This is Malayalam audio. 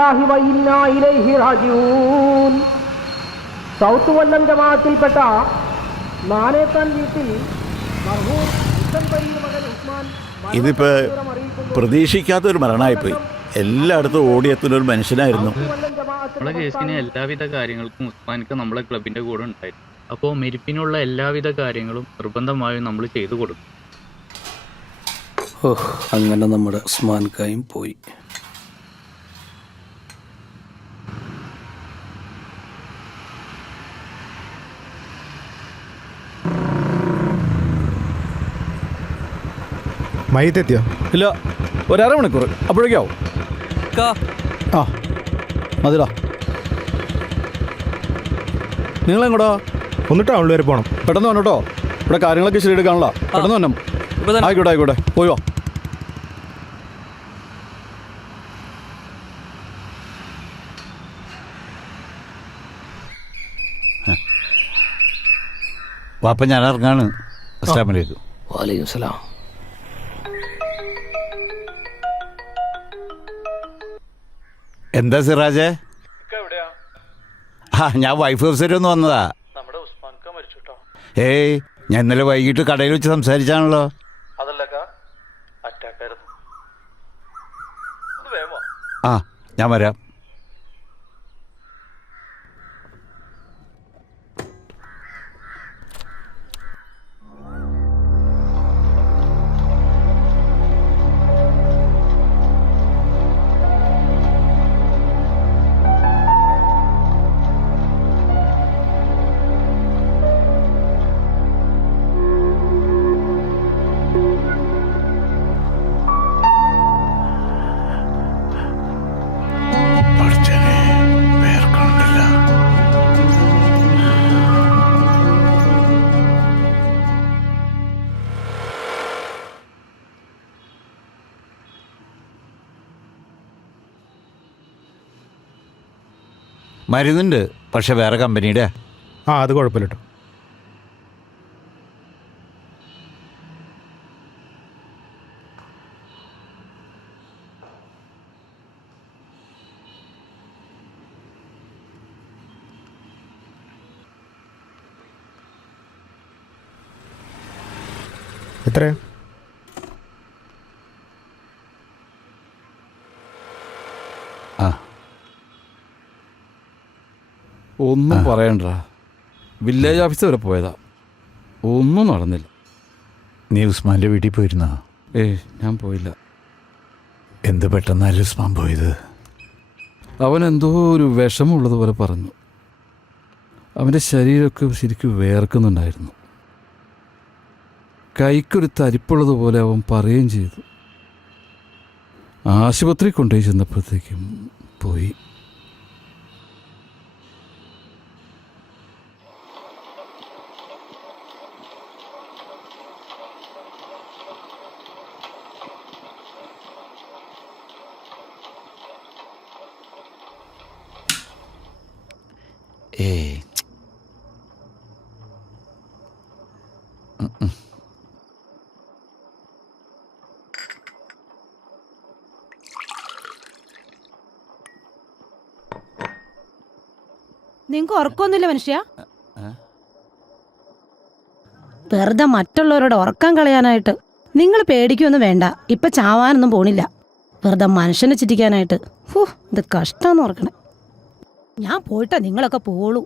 ലില്ലാഹി വ ഇന്നാ ഇലൈഹി റാജിഊൻ. സൗത്ത് കൊല്ലം ജമാഅത്തിൽപ്പെട്ട നാലേത്താൻ വീട്ടിൽ മർഹൂം ഹുസൈൻ ബരീയുടെ മകൻ ഉസ്മാൻ ഇതിപ്പോ പ്രതീക്ഷിക്കാത്തൊരു മരണമായിപ്പോയി. എല്ലായിടത്തും ഓടിയെത്തുന്ന ഒരു മനുഷ്യനായിരുന്നു. നമ്മളെ കേസിന് എല്ലാവിധ കാര്യങ്ങൾക്കും ഉസ്മാനിക്ക് നമ്മളെ ക്ലബിന്റെ കൂടെ ഉണ്ടായിരുന്നു. അപ്പോൾ മെരിപ്പിനുള്ള എല്ലാവിധ കാര്യങ്ങളും നിർബന്ധമായും നമ്മൾ ചെയ്തു കൊടുക്കും. അങ്ങനെ നമ്മുടെ ഉസ്മാൻകായും പോയി. മയ്യത്തെത്തിയോ? ഇല്ല, ഒരര മണിക്കൂർ അപ്പോഴേക്കാവും. ആ മതിടാ. നിങ്ങളെങ്ങോട്ടാ? ഒന്ന് ടൗണിൽ വരെ പോകണം. പെട്ടെന്ന് വന്നോ കേട്ടോ. ഇവിടെ കാര്യങ്ങളൊക്കെ ശരിയെടുക്കാനുള്ള. പെട്ടെന്ന് വരണം. ആയിക്കോട്ടെ ആയിക്കോട്ടെ, പോയോ. വാപ്പ ഞാൻ ഇറങ്ങാണ്. അസ്സലാമു വലൈക്കും സലാം. എന്താ സിറാജേ? ഞാൻ വൈഫ് ഹൗസ് വരെ ഒന്ന് വന്നതാ. ഏയ്, ഞാൻ ഇന്നലെ വൈകിട്ട് കടയിൽ വെച്ച് സംസാരിച്ചാണല്ലോ. ആ, ഞാൻ വരാം. മരുന്നുണ്ട്, പക്ഷെ വേറെ കമ്പനിയുടെ. ആ, അത് കുഴപ്പമില്ല കേട്ടോ. എത്രയാ? ആ, ഒന്നും പറയണ്ട. വില്ലേജ് ഓഫീസ് വരെ പോയതാ, ഒന്നും നടന്നില്ല. നീ ഉസ്മാൻ്റെ വീട്ടിൽ പോയിരുന്നോ? ഏയ്, ഞാൻ പോയില്ല. എന്ത് പെട്ടെന്നല്ല ഉസ്മാൻ പോയത്? അവൻ എന്തോ ഒരു വിഷമമുള്ളതുപോലെ പറഞ്ഞു. അവൻ്റെ ശരീരമൊക്കെ ശരിക്കും വേർക്കുന്നുണ്ടായിരുന്നു. കൈക്കൊരു തരിപ്പുള്ളതുപോലെ അവൻ പറയുകയും ചെയ്തു. ആശുപത്രി കൊണ്ടുപോയി ചെന്നപ്പോഴത്തേക്കും പോയി. ഏയ്, നിങ്ങൾക്ക് ഉറക്കമൊന്നുമില്ല മനുഷ്യ? വെറുതെ മറ്റുള്ളവരോട് ഉറക്കം കളയാനായിട്ട്. നിങ്ങൾ പേടിക്കൊന്നും വേണ്ട, ഇപ്പൊ ചാവാനൊന്നും പോണില്ല. വെറുതെ മനുഷ്യനെ ചിറ്റിക്കാനായിട്ട്. ഇത് കഷ്ടമെന്ന് ഓർക്കണേ. ഞാൻ പോയിട്ടാ നിങ്ങളൊക്കെ പോളൂ.